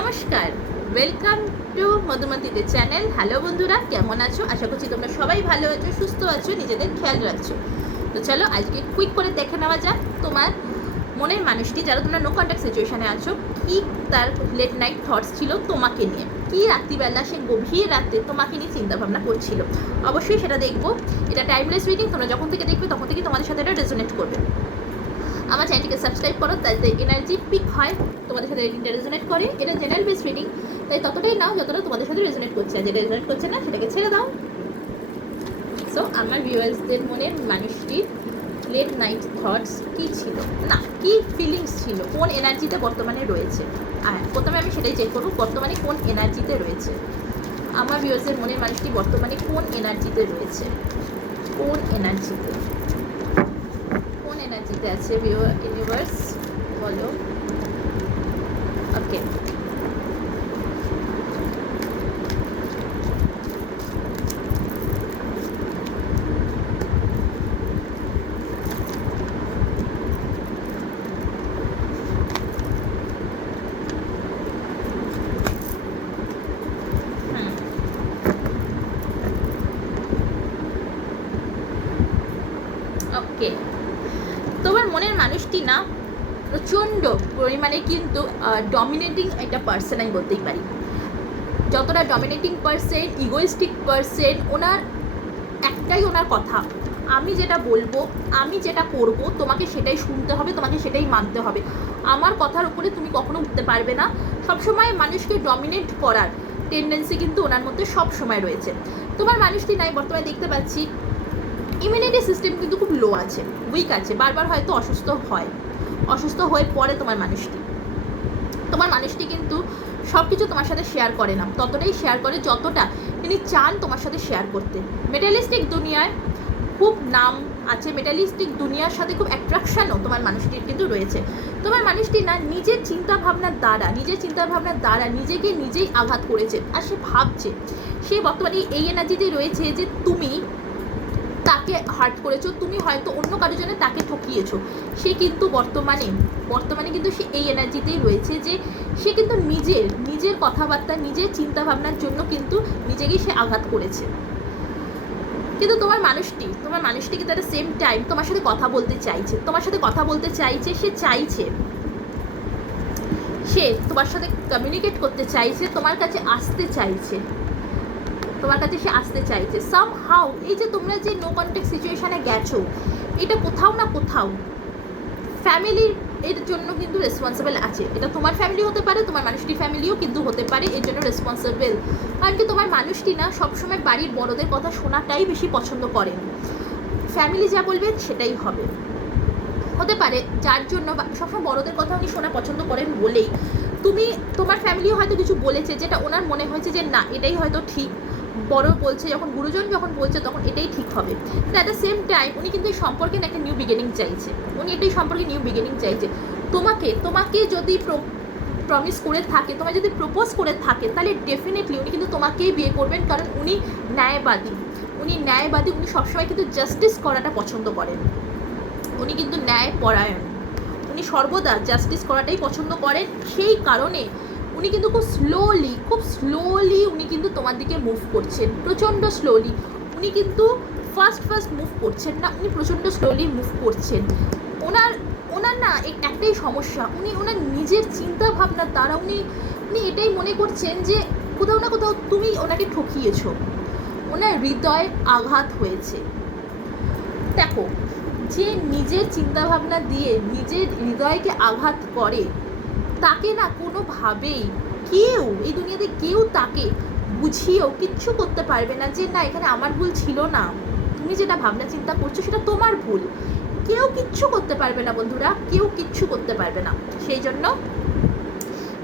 নমস্কার। Welcome to মধুমতিদের channel hello বন্ধুরা, কেমন আছো? আশা করছি তোমরা সবাই ভালো আছো, সুস্থ আছো, নিজেদের খেয়াল রাখছো। তো চলো, আজকে কুইক করে দেখে নেওয়া যাক তোমার মনের মানুষটি, যারা তোমরা নো কন্ট্যাক্ট সিচুয়েশনে আছো, কি তার লেট নাইট থটস ছিল তোমাকে নিয়ে? কি রাত্রিবেলা সে গভীর রাতে তোমাকে নিয়ে চিন্তা ভাবনা করছিল? অবশ্যই সেটা দেখব। এটা টাইমলেস রিডিং তোমরা যখন থেকে দেখবে, তখন থেকে তোমাদের সাথে এটা রেজোনেট করবে। আমার চ্যানেলটিকে সাবস্ক্রাইব করো তাতে এনার্জি পিক হয়, তোমাদের সাথে রিডিংটা রেজোনেট করে। এটা জেনারেল বেস রিডিং তাই ততটাই নাও যতটা তোমাদের সাথে রেজোনেট করছে। আর যেটা রেজোনেট করছে না, সেটাকে ছেড়ে দাও। সো আমার ভিউয়ার্সদের মনে মানুষটির লেট নাইট থটস কী ছিল? না, কী ফিলিংস ছিল? কোন এনার্জিতে বর্তমানে রয়েছে? আর প্রথমে আমি সেটাই চেক করব, বর্তমানে কোন এনার্জিতে রয়েছে? আমার ভিউয়ার্সদের মনের মানুষটি বর্তমানে কোন এনার্জিতে রয়েছে? কোন এনার্জিতে আছে ইউনিভার্স বলো। ওকে হুম ওকে তোমার মনের মানুষটি না প্রচণ্ড পরিমাণে কিন্তু ডমিনেটিং একটা পার্সন আমি বলতেই পারি। যতটা ডমিনেটিং পার্সেন ইগোইস্টিক পার্সেন ওনার একটাই ওনার কথা। আমি যেটা বলব, আমি যেটা করব, তোমাকে সেটাই শুনতে হবে, তোমাকে সেটাই মানতে হবে। আমার কথার উপরে তুমি কখনো উঠতে পারবে না। সবসময় মানুষকে ডমিনেট করার টেন্ডেন্সি কিন্তু ওনার মধ্যে সব সময় রয়েছে। তোমার মানুষটি নাই, বর্তমানে দেখতে পাচ্ছি ইমিউনিটি সিস্টেম কিন্তু খুব লো আছে উইক আছে, বারবার হয়তো অসুস্থ হয়। অসুস্থ হয়ে পড়ে তোমার মানুষটি। তোমার মানুষটি কিন্তু সব কিছু তোমার সাথে শেয়ার করে না। ততটাই শেয়ার করে যতটা তিনি চান তোমার সাথে শেয়ার করতে। মেটালিস্টিক দুনিয়ায় খুব নাম আছে। মেটালিস্টিক দুনিয়ার সাথে খুব অ্যাট্রাকশনও তোমার মানুষটির কিন্তু রয়েছে। তোমার মানুষটি না, নিজের চিন্তাভাবনার দ্বারা, নিজের চিন্তাভাবনার দ্বারা নিজেকে নিজেই আঘাত করেছে। আর সে ভাবছে, সে বর্তমানে এই এনার্জিতেই রয়েছে যে তুমি তাকে হার্ট করেছ, তুমি হয়তো অন্য কারোর জন্য তাকে ঠকিয়েছো। সে কিন্তু বর্তমানে বর্তমানে কিন্তু সে এই এনার্জিতেই রয়েছে যে, সে কিন্তু নিজের নিজের কথাবার্তা, নিজের চিন্তা ভাবনার জন্য কিন্তু নিজেকেই সে আঘাত করেছে। কিন্তু তোমার মানুষটি তোমার মানুষটি কিন্তু একটা সেম টাইম তোমার সাথে কথা বলতে চাইছে। তোমার সাথে কথা বলতে চাইছে, সে চাইছে। সে তোমার সাথে কমিউনিকেট করতে চাইছে, তোমার কাছে আসতে চাইছে। তোমার কাছে সে আসতে চাইছে। সাম হাউ এই যে তোমরা যে নো কন্ট্যাক্ট সিচুয়েশানে গেছো, এটা কোথাও না কোথাও ফ্যামিলির এর জন্য কিন্তু রেসপন্সিবল আছে। এটা তোমার ফ্যামিলি হতে পারে, তোমার মানুষটির ফ্যামিলিও কিন্তু হতে পারে, এর জন্য রেসপন্সিবল কারণ কি তোমার মানুষটি না সবসময় বাড়ির বড়দের কথা শোনাটাই বেশি পছন্দ করেন ফ্যামিলি যা বলবে সেটাই হবে। হতে পারে, যার জন্য সবসময় বড়দের কথা উনি শোনা পছন্দ করেন বলেই। তুমি, তোমার ফ্যামিলিও হয়তো কিছু বলেছে যেটা ওনার মনে হয়েছে যে না, এটাই হয়তো ঠিক। বড় বলছে, যখন গুরুজন যখন বলছে তখন এটাই ঠিক হবে। কিন্তু অ্যাট দ্য সেম টাইম উনি কিন্তু এই সম্পর্কে একটা নিউ বিগিনিং চাইছে। উনি এটাই সম্পর্কে নিউ বিগিনিং চাইছে। তোমাকে তোমাকে যদি প্রমিস করে থাকে, তোমায় যদি প্রপোজ করে থাকে, তাহলে ডেফিনেটলি উনি কিন্তু তোমাকেই বিয়ে করবেন, কারণ উনি ন্যায়বাদী। উনি ন্যায়বাদী, উনি সবসময় কিন্তু জাস্টিস করাটা পছন্দ করেন। উনি কিন্তু ন্যায় পরায়ণ উনি সর্বদা জাস্টিস করাটাই পছন্দ করেন। সেই কারণে উনি কিন্তু খুব স্লোলি খুব কিন্তু তোমার দিকে মুভ করছেন, প্রচণ্ড স্লোলি উনি কিন্তু ফার্স্ট ফার্স্ট মুভ করছেন না, উনি প্রচণ্ড স্লোলি মুভ করছেন। ওনার ওনার না একটাই সমস্যা, উনি ওনার নিজের চিন্তা ভাবনার দ্বারা উনি উনি এটাই মনে করছেন যে কোথাও না কোথাও তুমি ওনাকে ঠকিয়েছ। ওনার হৃদয় আঘাত হয়েছে। দেখো, যে নিজের চিন্তাভাবনা দিয়ে নিজের হৃদয়কে আঘাত করে, তাকে না কোনোভাবেই কেউ, এই দুনিয়াতে কেউ তাকে বুঝিয়েও কিচ্ছু করতে পারবে না যে, না, এখানে আমার ভুল ছিল না। তুমি যেটা ভাবনা চিন্তা করছ সেটা তোমার ভুল। কেউ কিচ্ছু করতে পারবে না বন্ধুরা, কেউ কিচ্ছু করতে পারবে না। সেই জন্য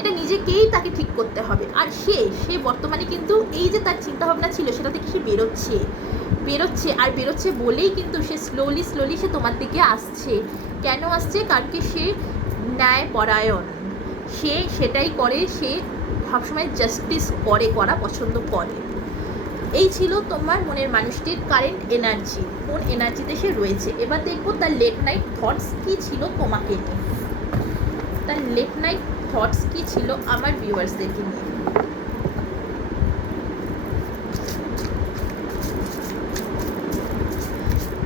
এটা নিজেকেই তাকে ঠিক করতে হবে। আর সে সে বর্তমানে কিন্তু এই যে তার চিন্তাভাবনা ছিল সেটা থেকে সে বেরোচ্ছে। বেরোচ্ছে, আর বেরোচ্ছে বলেই কিন্তু সে স্লোলি স্লোলি সে তোমার দিকে আসছে। কেন আসছে? কারণ কি সে ন্যায় পরায়ণ সে সেটাই করে, সে সবসময় জাস্টিস করে, করা পছন্দ করে। এই ছিল তোমার মনের মানুষটির কারেন্ট এনার্জি কোন এনার্জিতে সে রয়েছে। এবার দেখব তার লেট নাইট থটস কী ছিল তোমাকে নিয়ে। তার লেট নাইট থটস কি ছিল আমার ভিউয়ার্সদেরকে নিয়ে।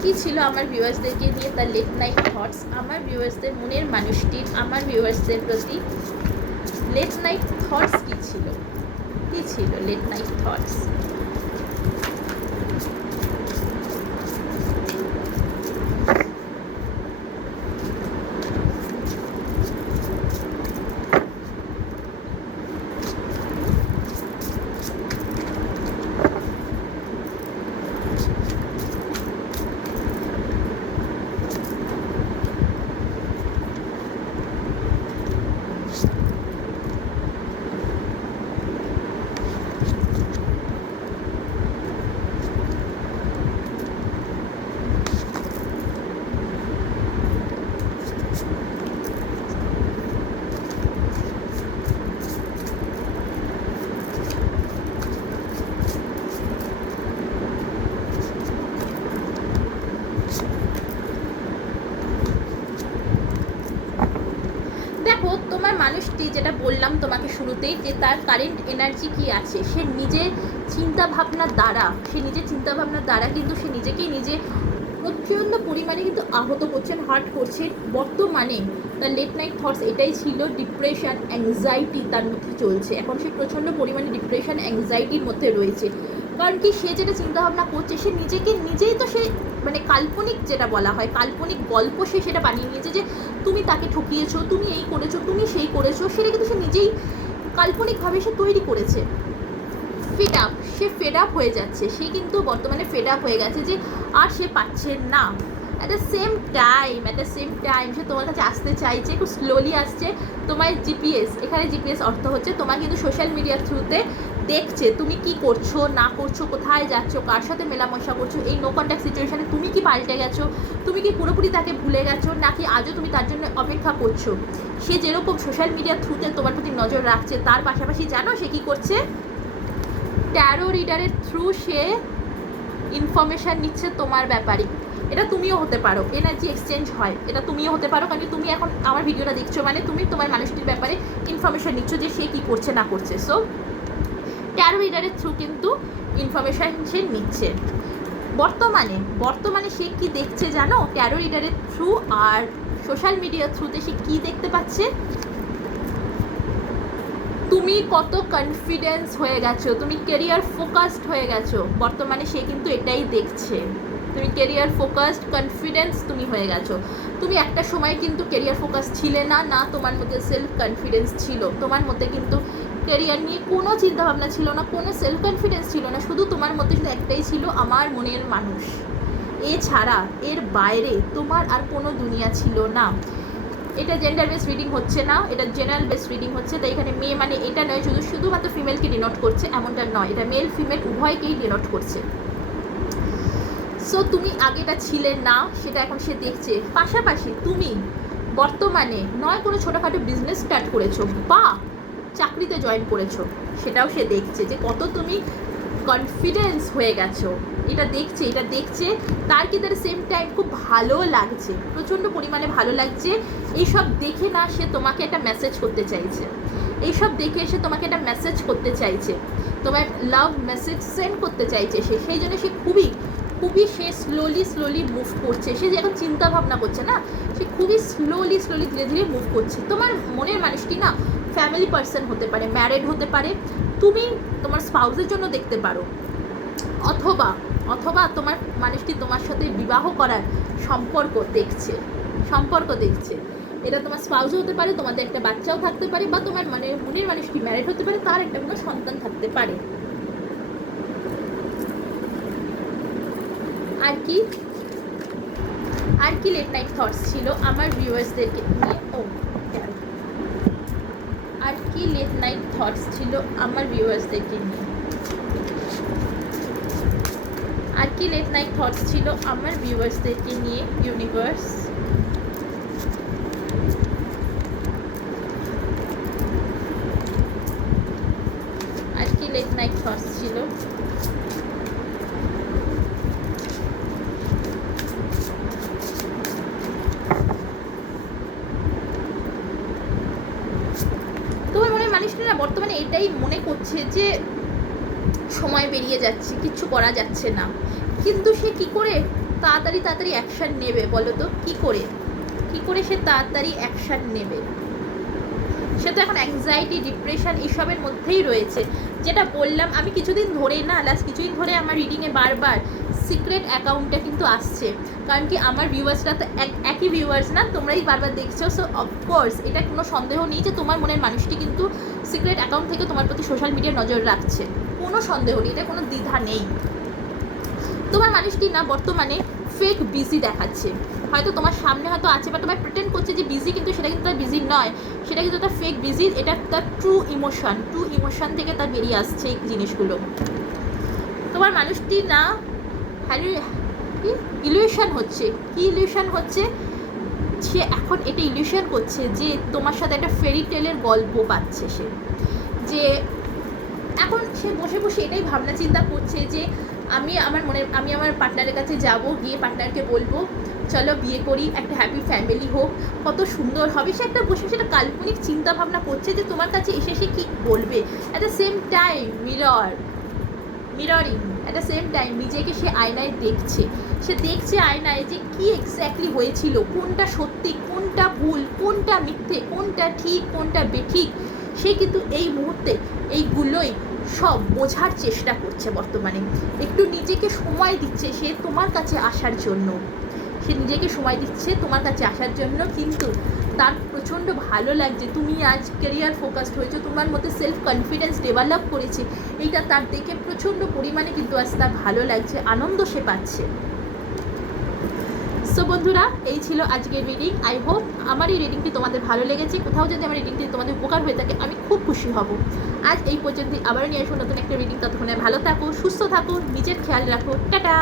কি ছিল আমার ভিউয়ার্সদেরকে নিয়ে তার লেট নাইট থটস আমার ভিউয়ার্সদের মনের মানুষটির, আমার ভিউয়ার্সদের প্রতি লেট নাইট থটস কী ছিল? কী ছিল? লেট নাইট থটস দেখো তোমার মানুষটি যেটা বললাম তোমাকে শুরুতেই, যে তার কারেন্ট এনার্জি কি আছে, সে নিজের চিন্তা ভাবনার দ্বারা, সে নিজের চিন্তা ভাবনার দ্বারা কিন্তু সে নিজেকেই নিজে প্রচণ্ড পরিমাণে কিন্তু আহত করছেন হার্ট করছেন বর্তমানে তার লেট নাইট থটস এটাই ছিল ডিপ্রেশন অ্যাংজাইটি তার মধ্যে চলছে। এখন সে প্রচণ্ড পরিমাণে ডিপ্রেশন অ্যাংজাইটির মধ্যে রয়েছে। কারণ কি সে যেটা চিন্তাভাবনা করছে, সে নিজেকে নিজেই তো সে মানে কাল্পনিক যেটা বলা হয়, কাল্পনিক গল্প সে সেটা বানিয়ে নিয়েছে যে তুমি তাকে ঠকিয়েছো, তুমি এই করেছ, তুমি সেই করেছ, সেটা কিন্তু সে নিজেই কাল্পনিকভাবে সে তৈরি করেছে। ফেড আপ সে ফেড আপ হয়ে যাচ্ছে, সে কিন্তু বর্তমানে ফেড আপ হয়ে গেছে যে আর সে পাচ্ছে না। At the same time at the same time সে তোমার কাছে আসতে চাইছে, খুব স্লোলি আসছে, তোমার জিপিএস এখানে জিপিএস অর্থ হচ্ছে তোমার কিন্তু সোশ্যাল মিডিয়ার থ্রুতে দেখছে, তুমি কি করছ, না করছ, কোথায় যাচ্ছ, কার সাথে মেলামেশা করছ, এই নো কন্ট্যাক্ট সিচুয়েশনে তুমি কি পাল্টে গেছো, তুমি কি পুরোপুরি তাকে ভুলে গেছো, নাকি আজও তুমি তার জন্য অপেক্ষা করছ? সে যেরকম সোশ্যাল মিডিয়ার থ্রুতে তোমার প্রতি নজর রাখছে, তার পাশাপাশি জানো সে কি করছে? ট্যারো রিডারের থ্রু সে ইনফরমেশান নিচ্ছে তোমার ব্যাপারে। এটা তুমিও হতে পারো এনার্জি এক্সচেঞ্জ হয়, এটা তুমিও হতে পারো, কারণ তুমি এখন আমার ভিডিওটা দেখছ মানে তুমি তোমার মানুষটির ব্যাপারে ইনফরমেশান নিচ্ছ যে সে কী করছে, না করছে। সো ট্যারো রিডারের থ্রু কিন্তু ইনফরমেশান সে নিচ্ছে। বর্তমানে বর্তমানে সে কি দেখছে জানো? ট্যারো রিডারের থ্রু আর সোশ্যাল মিডিয়ার থ্রুতে সে কি দেখতে পাচ্ছে? তুমি কত কনফিডেন্স হয়ে গেছো, তুমি কেরিয়ার ফোকাসড হয়ে গেছো। বর্তমানে সে কিন্তু এটাই দেখছে। তুমি কেরিয়ার ফোকাসড কনফিডেন্স তুমি হয়ে গেছো। তুমি একটা সময় কিন্তু কেরিয়ার ফোকাস ছিলে না না তোমার মধ্যে সেলফ কনফিডেন্স ছিল। তোমার মধ্যে কিন্তু কেরিয়ার নিয়ে কোনো চিন্তাভাবনা ছিল না, কোনো সেলফ কনফিডেন্স ছিল না, শুধু তোমার মধ্যে শুধু একটাই ছিল আমার মনের মানুষ। এছাড়া এর বাইরে তোমার আর কোনো দুনিয়া ছিল না। এটা জেন্ডার বেস রিডিং হচ্ছে না, এটা জেনারেল বেস রিডিং হচ্ছে, তাই এখানে মেয়ে মানে এটা নয়, শুধু শুধুমাত্র ফিমেলকে ডিনোট করছে, এমনটা নয়, এটা মেল ফিমেল উভয়কেই ডিনোট করছে। সো তুমি আগেটা ছিলে না, সেটা এখন সে দেখছে। পাশাপাশি তুমি বর্তমানে নয় কোনো ছোটোখাটো বিজনেস স্টার্ট করেছ, বা চাকরিতে জয়েন করেছ, সেটাও সে দেখছে যে কত তুমি কনফিডেন্স হয়ে গেছো। এটা দেখছে এটা দেখছে, তার কিন্তু এট সেম টাইম খুব ভালো লাগছে, প্রচণ্ড পরিমাণে ভালো লাগছে। এইসব দেখে না সে তোমাকে একটা মেসেজ করতে চাইছে। এইসব দেখে সে তোমাকে একটা মেসেজ করতে চাইছে। তোমার লাভ মেসেজ সেন্ড করতে চাইছে সে। সেই জন্য সে খুবই খুবই সে স্লোলি স্লোলি মুভ করছে। সে যে এখন চিন্তা ভাবনা করছে না, সে খুবই স্লোলি স্লোলি ধীরে ধীরে মুভ করছে। তোমার মনের মানুষটি না ফ্যামিলি পার্সন হতে পারে ম্যারেড হতে পারে, তুমি তোমার স্পাউসের জন্য দেখতে পারো। অথবা অথবা তোমার মানুষটি তোমার সাথে বিবাহ করার সম্পর্ক দেখছে সম্পর্ক দেখছে। এটা তোমার স্পাউসও হতে পারে, তোমাদের একটা বাচ্চাও থাকতে পারে, বা তোমার মানে মনের মানুষটি ম্যারেড হতে পারে, তার একটা কোনো সন্তান থাকতে পারে। আর কি? আর কি লেট নাইট থটস ছিল আমার ভিউয়ার্সদেরকে নিয়ে? কি লেট নাইট থটস ছিল আমার ভিউয়ার্সদেরকে নিয়ে? আর কি লেট নাইট থটস ছিল আমার ভিউয়ার্সদেরকে নিয়ে ইউনিভার্স আর কি লেট নাইট থটস ছিল? মানে এটাই মনে করছে যে সময় বেরিয়ে যাচ্ছে কিচ্ছু করা যাচ্ছে না। কিন্তু সে কি করে? তাড়াতাড়ি তাড়াতাড়ি অ্যাকশান নেবে, বলো তো, কী করে? কি করে সে তাড়াতাড়ি অ্যাকশান নেবে? সে তো এখন অ্যাংজাইটি ডিপ্রেশন এসবের মধ্যেই রয়েছে। যেটা বললাম, আমি কিছুদিন ধরেই না লাস্ট কিছুদিন ধরে আমার রিডিংয়ে বারবার সিক্রেট অ্যাকাউন্টটা কিন্তু আসছে। কারণ কি, আমার ভিউয়ার্সরা তো এক- একই ভিউয়ার্স না, তোমরাই বারবার দেখছ। সো অফকোর্স এটা কোনো সন্দেহ নেই যে তোমার মনের মানুষটি কিন্তু সিক্রেট অ্যাকাউন্ট থেকে তোমার প্রতি সোশ্যাল মিডিয়ায় নজর রাখছে। কোনো সন্দেহ নেই, এটা কোনো দ্বিধা নেই। তোমার মানুষটি না বর্তমানে ফেক বিজি দেখাচ্ছে? হয়তো তোমার সামনে হয়তো আছে বা তোমার প্রিটেন্ড করছে যে বিজি কিন্তু সেটা কিন্তু তার বিজি নয়। সেটা কিন্তু তার ফেক বিজি এটা তার ট্রু ইমোশন ট্রু ইমোশন থেকে তার বেরিয়ে আসছে এই জিনিসগুলো। তোমার মানুষটি না ইলিউশন হচ্ছে। কি ইলিউশন হচ্ছে? সে এখন এটা ইলিউশন করছে যে তোমার সাথে একটা ফেরি টেলের গল্প পাচ্ছে সে। যে এখন সে বসে বসে এটাই ভাবনা চিন্তা করছে যে আমি আমার মনে, আমি আমার পার্টনারের কাছে যাব, গিয়ে পার্টনারকে বলব, চলো বিয়ে করি, একটা হ্যাপি ফ্যামিলি হোক, কত সুন্দর হবে। সে একটা বসে একটা কাল্পনিক চিন্তা ভাবনা করছে যে তোমার কাছে এসে সে কী বলবে? At the same time mirror mirroring the same time নিজেকে সে আয়নায় দেখছে। সে দেখছে আয়নায় যে কি এক্স্যাক্টলি হয়েছিল, কোনটা সত্যি, কোনটা ভুল, কোনটা মিথ্যে, কোনটা ঠিক, কোনটা বেঠিক, সে কিন্তু এই মুহূর্তে এইগুলোই সব বোঝার চেষ্টা করছে বর্তমানে। একটু নিজেকে সময় দিচ্ছে সে তোমার কাছে আসার জন্য। সে নিজেকে সময় দিচ্ছে তোমার কাছে আসার জন্য, কিন্তু তার প্রচণ্ড ভালো লাগছে। তুমি আজ ক্যারিয়ার ফোকাসড হয়েছো, তোমার মধ্যে সেলফ কনফিডেন্স ডেভেলপ করেছে। এইটা তার দেখে প্রচণ্ড পরিমাণে কিন্তু আজ তার ভালো লাগছে, আনন্দ সে পাচ্ছে। সো বন্ধুরা, এই ছিল আজকের রিডিং আই হোপ আমার এই রিডিংটি তোমাদের ভালো লেগেছে। কোথাও যদি আমার রিডিংটি তোমাদের উপকার হয়ে থাকে, আমি খুব খুশি হব। আজ এই পর্যন্ত আবারও নিয়ে আসব নতুন একটা রিডিং ততক্ষণে ভালো থাকো, সুস্থ থাকো, নিজের খেয়াল রাখো। টাটা!